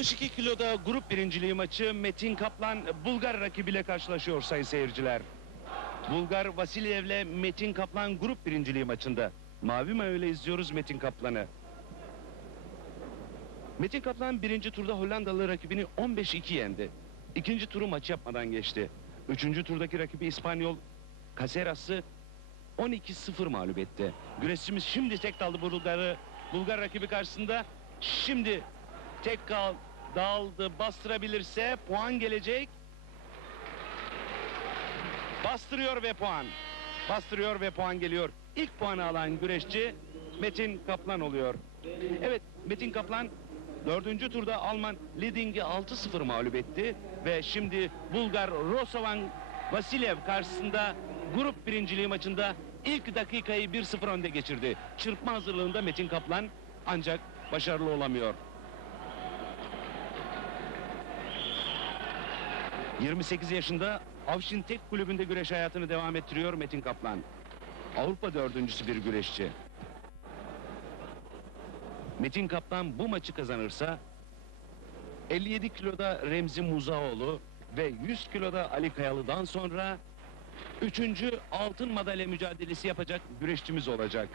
62 kiloda grup birinciliği maçı Metin Kaplan Bulgar rakibiyle karşılaşıyor sayın seyirciler. Bulgar Vasilyev'le Metin Kaplan grup birinciliği maçında. Mavi mayoyla izliyoruz Metin Kaplan'ı. Metin Kaplan birinci turda Hollandalı rakibini 15-2 yendi. İkinci turu maç yapmadan geçti. Üçüncü turdaki rakibi İspanyol Caseras'ı 12-0 mağlup etti. Güreşçimiz şimdi tek daldı Bulgar'ı. Bulgar rakibi karşısında şimdi tek kal daldı bastırabilirse puan gelecek. Bastırıyor ve puan. Bastırıyor ve puan geliyor. İlk puanı alan güreşçi Metin Kaplan oluyor. Evet Metin Kaplan dördüncü turda Alman Liding'i 6-0 mağlup etti. Ve şimdi Bulgar Rosovan Vasilyev karşısında grup birinciliği maçında ilk dakikayı 1-0 önde geçirdi. Çırpma hazırlığında Metin Kaplan ancak başarılı olamıyor. 28 yaşında Avşin Tek Kulübü'nde güreş hayatını devam ettiriyor Metin Kaplan. Avrupa dördüncüsü bir güreşçi. Metin Kaplan bu maçı kazanırsa 57 kiloda Remzi Muzaoğlu ve 100 kiloda Ali Kayalı'dan sonra üçüncü altın madalya mücadelesi yapacak güreşçimiz olacak.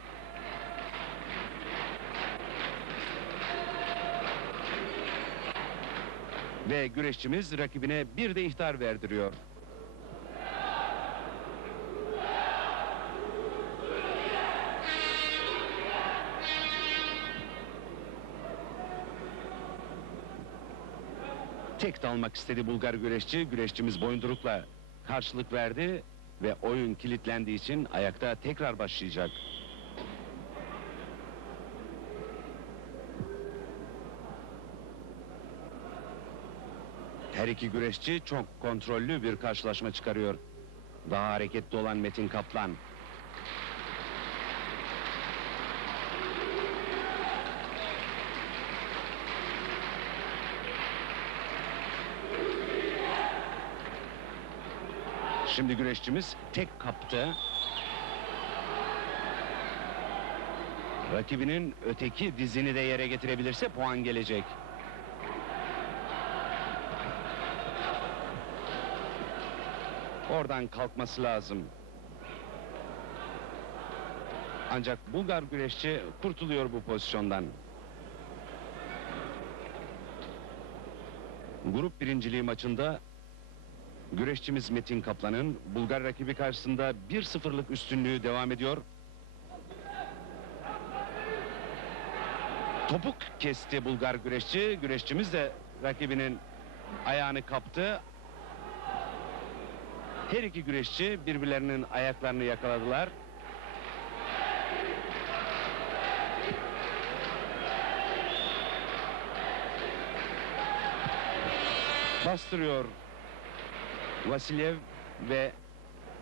Ve güreşçimiz rakibine bir de ihtar verdiriyor. Tek dalmak istedi Bulgar güreşçi. Güreşçimiz boyundurukla karşılık verdi ve oyun kilitlendiği için ayakta tekrar başlayacak. Her iki güreşçi çok kontrollü bir karşılaşma çıkarıyor. Daha hareketli olan Metin Kaplan. Şimdi güreşçimiz tek kaptı. Rakibinin öteki dizini de yere getirebilirse puan gelecek. Oradan kalkması lazım. Ancak Bulgar güreşçi kurtuluyor bu pozisyondan. Grup birinciliği maçında güreşçimiz Metin Kaplan'ın Bulgar rakibi karşısında 1-0'lık üstünlüğü devam ediyor. Topuk kesti Bulgar güreşçi. Güreşçimiz de rakibinin ayağını kaptı. Her iki güreşçi birbirlerinin ayaklarını yakaladılar. Bastırıyor Vasilyev ve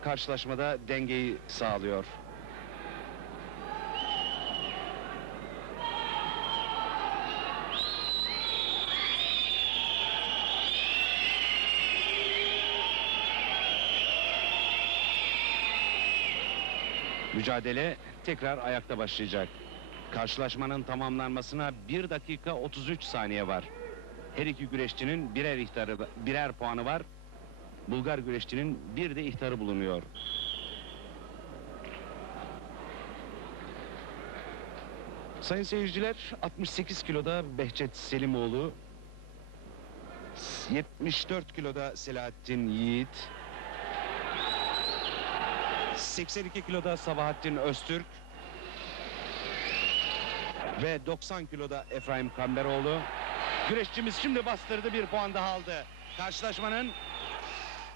karşılaşmada dengeyi sağlıyor. Mücadele tekrar ayakta başlayacak. Karşılaşmanın tamamlanmasına 1 dakika 33 saniye var. Her iki güreşçinin birer ihtarı, birer puanı var. Bulgar güreşçinin bir de ihtarı bulunuyor. Sayın seyirciler 68 kiloda Behçet Selimoğlu 74 kiloda Selahattin Yiğit 82 kiloda Sabahattin Öztürk. Ve 90 kiloda Efraim Kamberoğlu. Güreşçimiz şimdi bastırdı bir puan daha aldı. Karşılaşmanın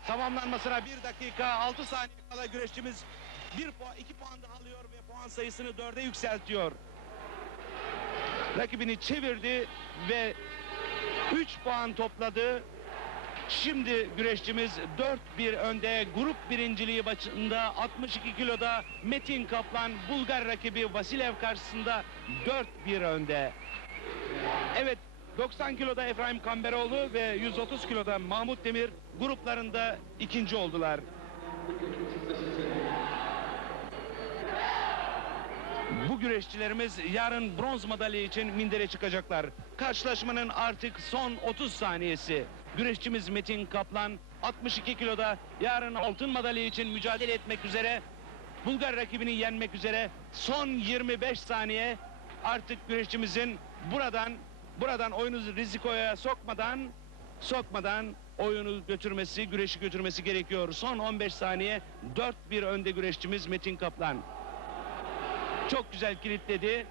tamamlanmasına 1 dakika 6 saniye kala güreşçimiz 1 puan 2 puan daha alıyor ve puan sayısını 4'e yükseltiyor. Rakibini çevirdi ve 3 puan topladı Şimdi güreşçimiz 4-1 önde grup birinciliği maçında 62 kiloda Metin Kaplan Bulgar rakibi Vasilev karşısında 4-1 önde. Evet 90 kiloda Efraim Kamberoğlu ve 130 kiloda Mahmut Demir gruplarında ikinci oldular. Bu güreşçilerimiz yarın bronz madalya için mindere çıkacaklar. Karşılaşmanın artık son 30 saniyesi. Güreşçimiz Metin Kaplan 62 kiloda yarın altın madalya için mücadele etmek üzere. Bulgar rakibini yenmek üzere son 25 saniye artık güreşçimizin buradan buradan oyunu rizikoya sokmadan sokmadan oyunu götürmesi, güreşi götürmesi gerekiyor. Son 15 saniye 4-1 önde güreşçimiz Metin Kaplan. Çok güzel kilitledi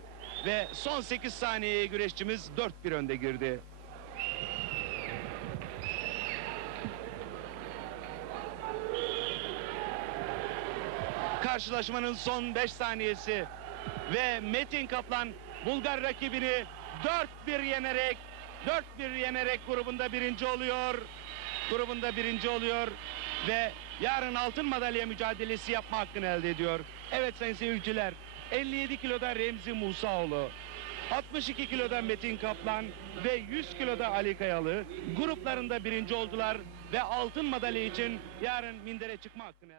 ve son 8 saniyeye güreşçimiz 4-1 önde girdi. Karşılaşmanın son 5 saniyesi ve Metin Kaplan Bulgar rakibini 4-1 yenerek 4-1 yenerek grubunda birinci oluyor. Grubunda birinci oluyor ve yarın altın madalya mücadelesi yapma hakkını elde ediyor. Evet sayın seyirciler 57 kiloda Remzi Musaoğlu 62 kiloda Metin Kaplan ve 100 kiloda Ali Kayalı gruplarında birinci oldular ve altın madalya için yarın mindere çıkma hakkını